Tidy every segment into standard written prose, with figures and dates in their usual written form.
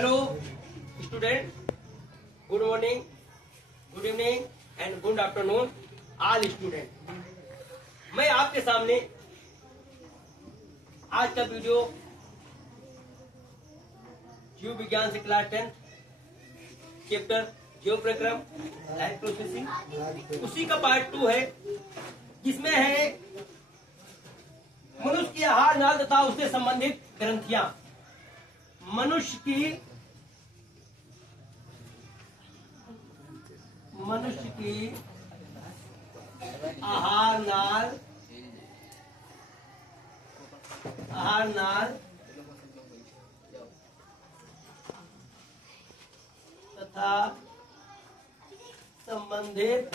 Hello student, good morning, good evening and good afternoon all student. मैं आपके सामने आज का वीडियो जीव विज्ञान से क्लास 10 चैप्टर जीव प्रक्रम लाइफ प्रोसेसिंग उसी का पार्ट 2 है, जिसमें है मनुष्य की आहार नाल तथा उससे संबंधित ग्रंथियां। मनुष्य की आहार नाल तथा संबंधित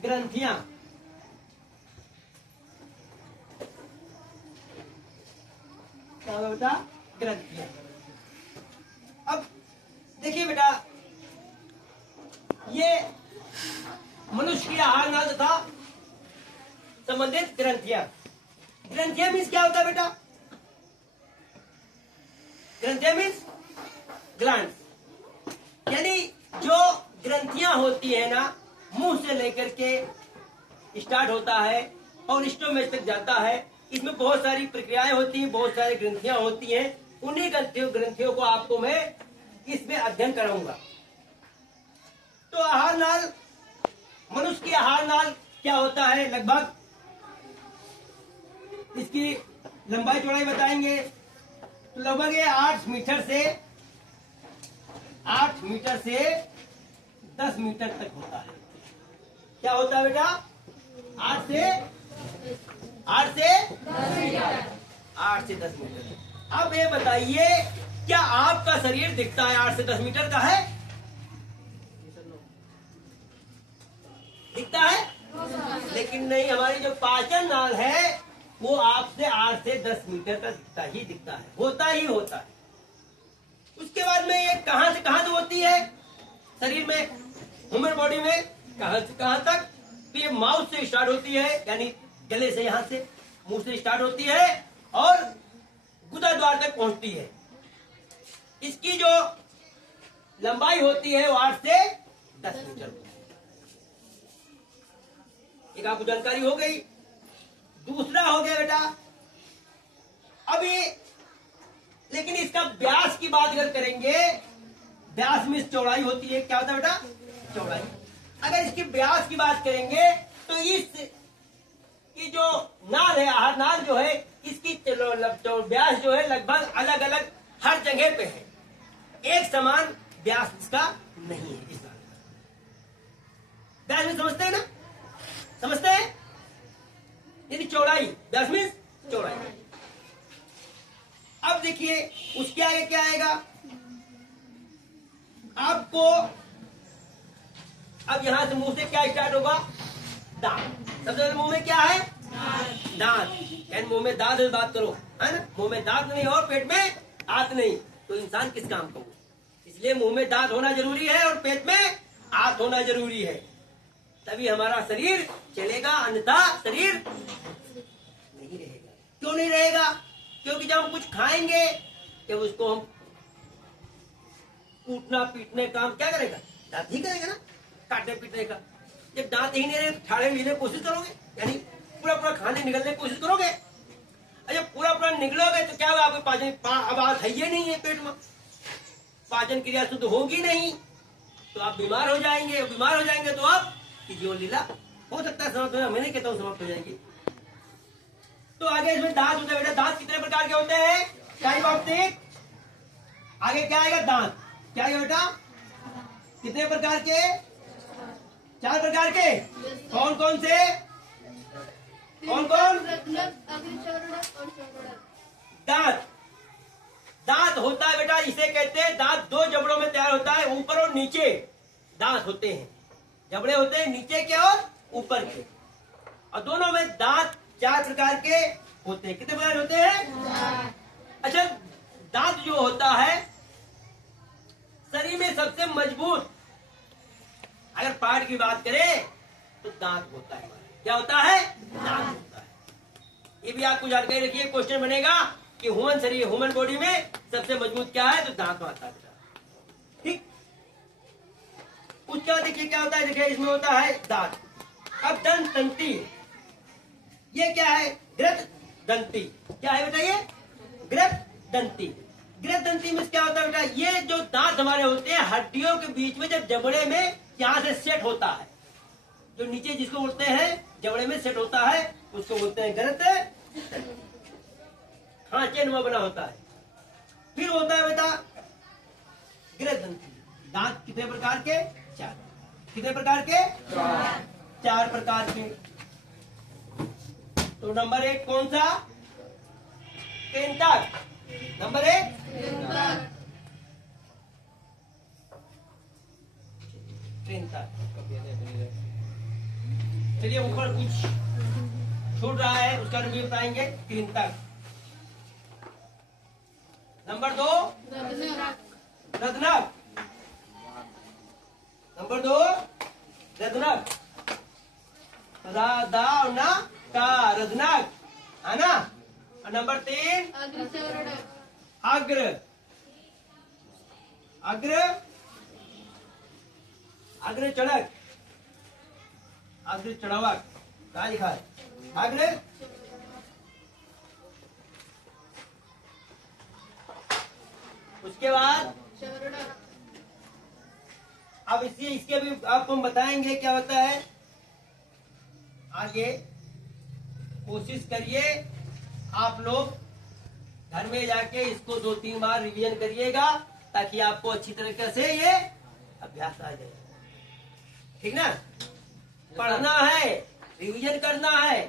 ग्रंथियां। क्या होगा बेटा? ग्रंथियां। अब देखिए बेटा, ये मनुष्य की आहार नाल तथा संबंधित ग्रंथियां। ग्रंथियां मीन्स क्या होता है बेटा? ग्रंथियां मीन्स ग्लैंड्स, यानी जो ग्रंथियां होती है ना, मुंह से लेकर के स्टार्ट होता है और स्टोमेच तक जाता है। इसमें बहुत सारी प्रक्रियाएं होती हैं, बहुत सारी ग्रंथियां होती हैं। उन्हीं ग्रंथियों को आपको मैं इसमें अध्ययन कराऊंगा। तो आहार नाल, मनुष्य की आहार नाल क्या होता है, लगभग इसकी लंबाई चौड़ाई बताएंगे तो लगभग ये 8 मीटर से 10 मीटर तक होता है। क्या होता है बेटा? 8 से 10 मीटर। अब ये बताइए, क्या आपका शरीर दिखता है 8 से 10 मीटर का है? दिखता है? लेकिन नहीं, हमारी जो पाचन नाल है वो आपसे 8 से 10 मीटर का दिखता है, होता ही होता है। उसके बाद में ये कहां से कहां तक होती है शरीर में, ह्यूमन बॉडी में? कहां से कहां तक? तो ये माउथ से स्टार्ट होती है, यानी गले से, यहां से मुंह से स्टार्ट होती है और गुदा द्वार तक पहुंचती है। इसकी जो लंबाई होती है वो 8 से 10 मीटर। एक आपको जानकारी हो गई। दूसरा हो गया बेटा, अभी लेकिन इसका व्यास की बात अगर करेंगे, व्यास में चौड़ाई होती है। क्या होता है बेटा? चौड़ाई। अगर इसकी व्यास की बात करेंगे तो इस की जो नाल है, आहार नाल जो है, इसकी व्यास जो है लगभग अलग अलग हर जगह पे है, एक समान व्यास इसका नहीं है। इस व्यास में समझते हैं ना? समझते हैं? यानी चौड़ाई, व्यास मीन्स चौड़ाई। अब देखिए उसके आगे क्या आएगा आपको। अब यहां से मुंह से क्या स्टार्ट होगा? दांत। सबसे पहले मुंह में क्या है? दांत। यानी मुंह में दांत बात करो, है ना? मुंह में दांत नहीं और पेट में आंत नहीं, तो इंसान किस काम का हो? इसलिए मुंह में दांत होना जरूरी है और पेट में आंत होना जरूरी है, तभी हमारा शरीर चलेगा, अन्यथा शरीर नहीं रहेगा। क्यों नहीं रहेगा? क्योंकि जब हम कुछ खाएंगे जब उसको हम कूटना पीटने काम क्या करेगा? दांत ही करेगा ना, काटने पीटने का। जब दांत ही नहीं रहे, ठाड़े मिलने की कोशिश करोगे, यानी पूरा खाने निकलने की कोशिश करोगे। जब पूरा निकलोगे तो क्या होगा? आपके पाचन आवाज है ही नहीं है, पेट में पाचन क्रिया शुद्ध होगी नहीं, तो आप बीमार हो जाएंगे। बीमार हो जाएंगे तो आपकी जीवन लीला हो सकता है समाप्त हो, मैं नहीं कहता हूँ समाप्त हो जाएगी। तो आगे इसमें दांत होते हैं बेटा। दांत कितने प्रकार के होते हैं? Type of teeth. आगे क्या आएगा? दांत। क्या आएगा बेटा? कितने प्रकार के? 4 प्रकार के। कौन कौन से? कौन कौन? दांत। दांत होता है बेटा, इसे कहते हैं दांत 2 जबड़ों में तैयार होता है, ऊपर और नीचे दांत होते हैं। जबड़े होते हैं नीचे के और ऊपर के, और दोनों में दांत 4 प्रकार के होते हैं। कितने प्रकार होते हैं? अच्छा, दांत जो होता है शरीर में सबसे मजबूत अगर पार्ट की बात करें तो दांत होता है। क्या होता है? दांत होता है। ये भी आपको जानकारी रखिए, क्वेश्चन बनेगा कि ह्यूमन शरीर, ह्यूमन बॉडी में सबसे मजबूत क्या है, तो दांत आता है। ठीक, उसका देखिए क्या होता है, देखिए इसमें होता है दांत। अब दंत दंती, ये क्या है, ग्रथ दंती। क्या है बेटा ये, ग्रथ दंती। ग्रथ दंती में क्या होता है बेटा, ये जो दांत हमारे होते हैं हड्डियों के बीच में, जब जबड़े में यहाँ से सेट होता है, जो नीचे जिसको बोलते हैं जबड़े में सेट होता है, उसको बोलते हैं ग्रथ, खांचे नुमा बना होता है। फिर होता है बेटा ग्रथ दंती। दांत कितने प्रकार के, 4। कितने प्रकार के, 4 प्रकार के। तो नंबर 1 कौन सा, कृंतक। नंबर 1 कृंतक। चलिए ऊपर कुछ छूट रहा है, उसका रिव्यू बताएंगे, कृंतक। नंबर 2 रत्नक। नंबर 2 रत्नक, दा और ना का, रत्नक है ना। और नंबर 3 अग्र। अग्र, अग्र चढ़क, अग्र चढ़ावक, क्या लिखा है, अग्र। उसके बाद अब इसके भी आपको हम बताएंगे क्या होता है आगे। कोशिश करिए आप लोग घर में जाके इसको 2-3 बार रिवीजन करिएगा, ताकि आपको अच्छी तरीके से ये अभ्यास आ जाए। ठीक ना, पढ़ना है, रिवीजन करना है।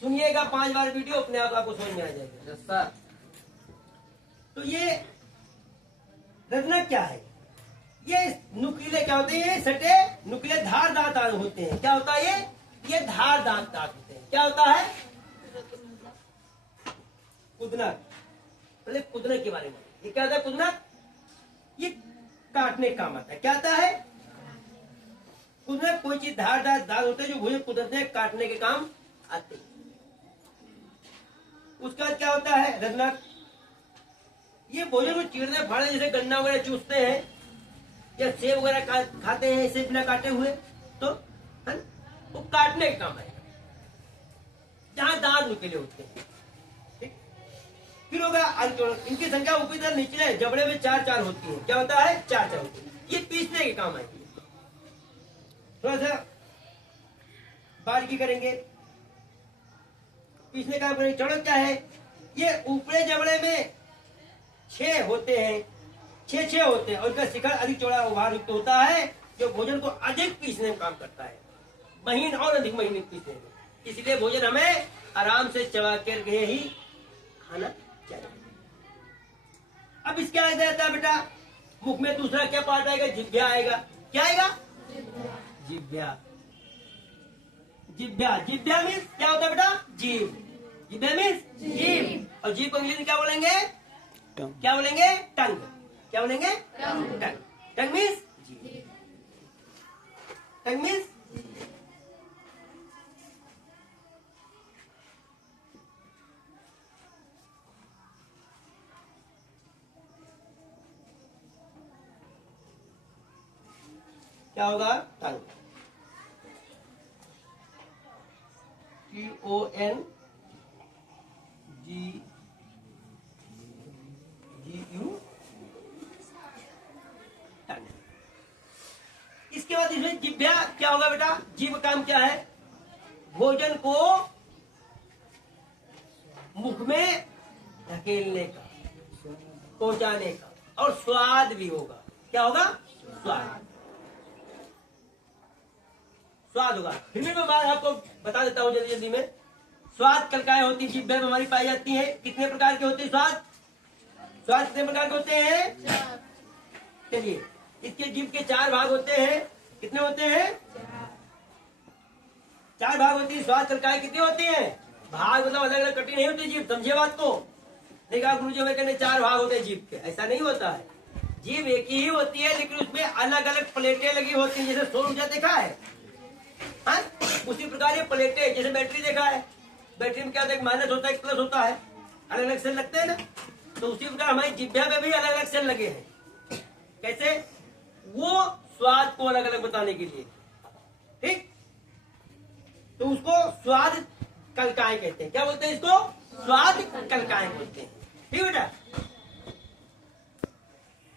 सुनिएगा 5 बार वीडियो, अपने आप आपको समझ में आ जाएगा। तो ये रत्नक क्या है, ये नुकीले क्या होते हैं, सटे नुकीले धार दांत होते हैं। क्या होता है ये धार दांत होते हैं। क्या होता है, कुदनक। पहले कुदनक के बारे में, ये क्या होता है कुदनक, ये काटने का काम आता है। क्या आता है कुदनक, कोई चीज धार दांत होते हैं जो भोजन कुदरते काटने के काम आते हैं। उसका क्या होता है रत्नक, ये भोजन को चीरने फाड़ने, जैसे गन्ना वगैरह चूसते हैं या सेब वगैरह खाते हैं इसे बिना काटे हुए, तो है ना, वो काटने का काम है, जहां दांत निकले होते हैं। ठीक, फिर होगा इनकी संख्या ऊपरी तरफ निचले जबड़े में 4 होती है। क्या होता है, 4 होती है। ये पीसने के काम आएगी। थोड़ा सा बारीकी करेंगे, पीसने का काम करेंगे। चढ़क क्या है, ये ऊपरी जबड़े में 6 होते हैं, 6 होते हैं, और इनका शिखर अधिक चौड़ा उभार युक्त होता है, जो भोजन को अधिक पीसने में काम करता है, महीन और अधिक महीन पीसने में। इसलिए भोजन हमें आराम से चबा कर ही खाना चाहिए। अब इसके आगे आता है बेटा, मुख में दूसरा क्या पार्ट आएगा, जिह्वा आएगा। क्या आएगा, जिह्वा। जिह्वा, जिह्वा मीन्स क्या होता है बेटा, जीभ। जिह्वा मीन्स जीभ, और जीभ को इंग्लिश में क्या बोलेंगे, क्या बोलेंगे, टंग। क्या बोलेंगे, टंग। टंग मीन्स जीभ, टंग मीन्स। क्या होगा, टंग, TONG टंग। इसके बाद इसमें जिह्वा क्या होगा बेटा, जीभ काम क्या है, भोजन को मुख में धकेलने का, पहुंचाने का, और स्वाद भी होगा। क्या होगा, स्वाद, स्वाद होगा। फिर भी मैं बात आपको बता देता हूँ जल्दी जल्दी में। स्वाद कलकाएं होती है जिह्वा में हमारी पाई जाती है। कितने प्रकार के होते हैं स्वाद, स्वाद कितने प्रकार के होते हैं, चलिए इसके जीभ के 4 भाग होते हैं। कितने होते हैं, 4 भाग होती है। स्वाद कलकाएं कितनी होती है, भाग मतलब अलग अलग कटी नहीं होती जीभ, समझे बात को। देखा गुरु जी हमें कहने 4 भाग होते हैं जीभ के, ऐसा नहीं होता है। जीभ एक ही होती है, लेकिन उसमें अलग अलग प्लेटें लगी होती हैं। जैसे सौर ऊर्जा देखा है, हाँ? उसी प्रकार ये प्लेटें, जैसे बैटरी देखा है, बैटरी में क्या होता है, माइनस होता है, प्लस होता है, अलग अलग सेल लगते हैं ना। तो उसी प्रकार हमारी जिह्वा में भी अलग अलग सेल लगे हैं। कैसे? वो स्वाद को अलग अलग बताने के लिए। ठीक, तो उसको स्वाद कलकाएं कहते हैं। क्या बोलते हैं इसको? स्वाद कलकाएं बोलते हैं। ठीक बेटा,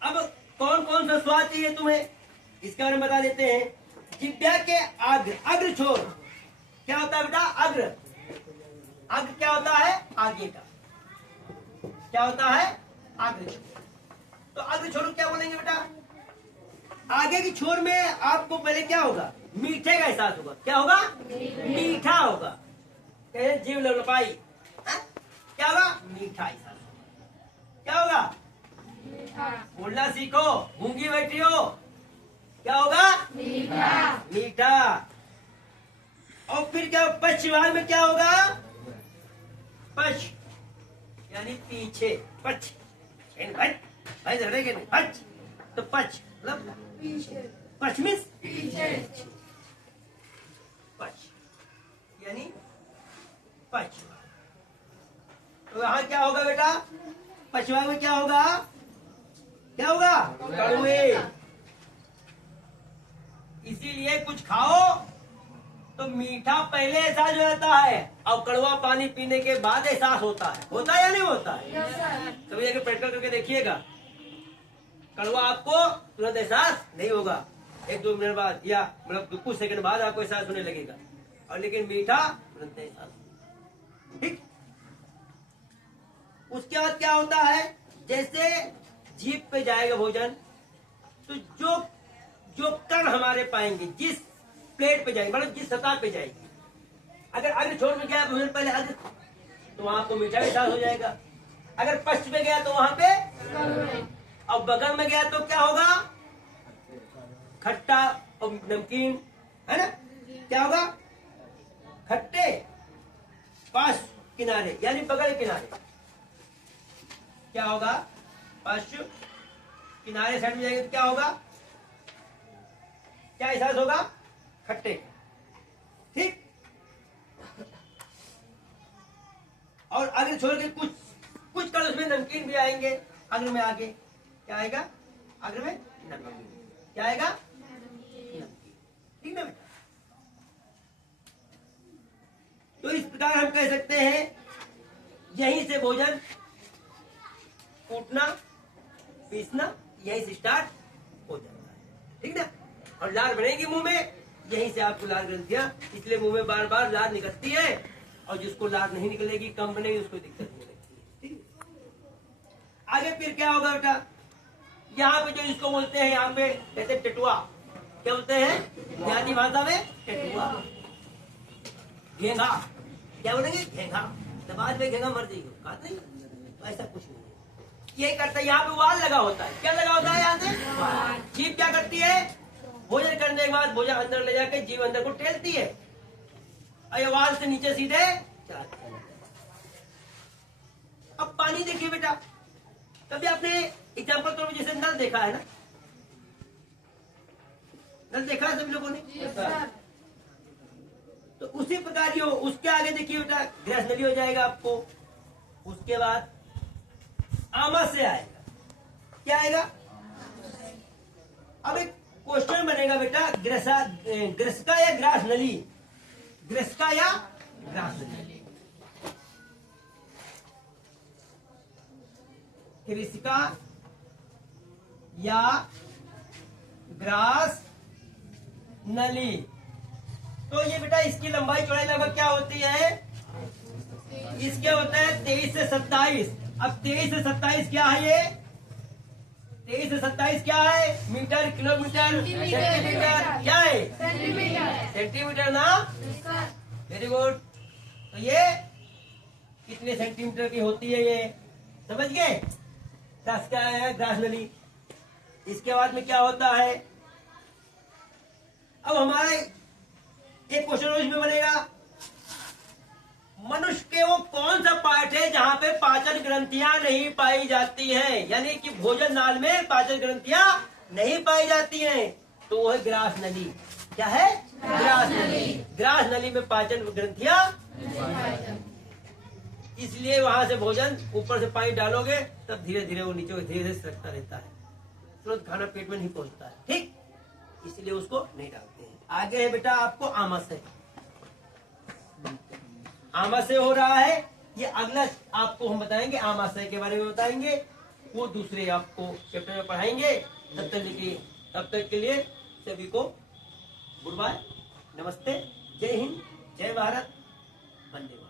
अब कौन कौन सा स्वाद चाहिए तुम्हें, इसके बारे में बता देते हैं। जिह्वा के अग्र छोर क्या होता है बेटा? अग्र क्या होता है? आगे का। क्या होता है? आगे। तो अग्र छोर क्या बोलेंगे बेटा? आगे की छोर में आपको पहले क्या होगा? मीठे का एहसास होगा। क्या होगा? मीठा होगा। कहे जीव ललपाई, क्या होगा? मीठा एहसास होगा। क्या होगा? बोलना सीखो, गूंगी बैठी हो। क्या होगा? मीठा। और फिर क्या? पश्चिम में क्या होगा? पश्च यानी पीछे। पच पच, तो पच मतलब पश्चिमी, पच यानी पच। तो यहाँ क्या होगा बेटा? पश्चिम में क्या होगा? क्या होगा? कड़वे। इसीलिए कुछ खाओ तो मीठा पहले एहसास हो जाता है और कड़वा पानी पीने के बाद एहसास होता है। होता है या नहीं होता है? कभी जाके प्रैक्टिकल करके देखिएगा। कड़वा आपको तुरंत एहसास नहीं होगा, 1-2 मिनट बाद या मतलब कुछ सेकंड बाद आपको एहसास होने लगेगा, और लेकिन मीठा तुरंत एहसास। ठीक, उसके बाद क्या होता है? जैसे जीभ पे जाएगा भोजन, तो जो कण हमारे पाएंगे, जिस प्लेट पे जाएगी, मतलब जिस सतह पे जाएगी, अगर अग्र छोर में गया भोजन पहले अग्र, तो वहां आपको मीठा एहसास हो जाएगा। अगर पश्च में गया तो वहां पे, और बगल में गया तो क्या होगा? खट्टा और नमकीन, है ना? क्या होगा? खट्टे पास किनारे यानी बगल किनारे। क्या होगा? पश्च किनारे साइड में जाएंगे तो क्या होगा? क्या एहसास होगा? खट्टे। ठीक, और अग्र छोड़ के कुछ कण उसमें नमकीन भी आएंगे। अग्र में आगे क्या आएगा? अग्र में नमकीन। क्या आएगा? नमकीन। ठीक ना बेटा? तो इस प्रकार हम कह सकते हैं यहीं से भोजन कूटना पीसना यहीं से स्टार्ट हो जाता है। ठीक ना? और लार बनेगी मुंह में, यहीं से आपको लार ग्रंथियां, इसलिए मुंह में बार बार लार निकलती है, और जिसको लार नहीं निकलेगी, कम बनेगी, उसको दिक्कत नहीं लगती है। ठीक, आगे फिर क्या होगा बेटा? यहाँ पे जो इसको बोलते हैं, यहाँ पे कहते हैं टटुआ। क्या बोलते हैं देहाती भाषा में? टटुआ। घेंघा क्या बोलेंगे? घेंघा। बाद में घेंघा मर जाएगी, कहा नहीं, ऐसा कुछ नहीं। ये करता है, यहाँ पे वाल लगा होता है। क्या लगा होता है? यहाँ से जीभ क्या करती है? भोजन करने के बाद भोजन अंदर ले जाके जीभ अंदर को टेलती है, और ये वाल से नीचे सीधे चलाती है। अब पानी देखिए बेटा, कभी आपने एग्जाम्पल तौर पर जैसे नल देखा है ना? नल देखा है सभी लोगों ने? तो उसी प्रकार ही हो, उसके आगे देखिए बेटा गैस नली हो जाएगा आपको। उसके बाद आमा से आएगा। क्या आएगा? अब एक क्वेश्चन बनेगा बेटा, ग्रसिका या ग्रास नली? ग्रसिका या ग्रास नली? ग्रसिका या ग्रास नली। तो ये बेटा इसकी लंबाई चौड़ाई लगभग क्या होती है? इसके होता है 23 से 27। अब 23 से 27 क्या है? ये 23 से 27 क्या है? Metre, kilometre, centimetre? क्या है? सेंटीमीटर ना? Very good. तो ये कितने सेंटीमीटर की होती है? ये समझ गए? 10 का है ग्रास नली। इसके बाद में क्या होता है? अब हमारा एक क्वेश्चन इसमें बनेगा, मनुष्य के वो कौन सा पार्ट है जहां पे पाचन ग्रंथियां नहीं पाई जाती हैं, यानी कि भोजन नाल में पाचन ग्रंथियां नहीं पाई जाती हैं? तो वो है ग्रास नली। क्या है? ग्रास नली। ग्रास नली में पाचन ग्रंथियां इसलिए वहां से भोजन ऊपर से पानी डालोगे तब धीरे धीरे वो नीचे धीरे धीरे सरकता रहता है, तुरंत खाना पेट में नहीं पहुंचता है। ठीक, इसलिए उसको नहीं डालते हैं। आगे है बेटा आपको आमाशय। आमाशय हो रहा है, ये अगला आपको हम बताएंगे, आमाशय के बारे में बताएंगे, वो दूसरे आपको चैप्टर में पढ़ाएंगे। तब तक के लिए सभी को गुड बाय, नमस्ते, जय हिंद, जय भारत, वंदे मातरम।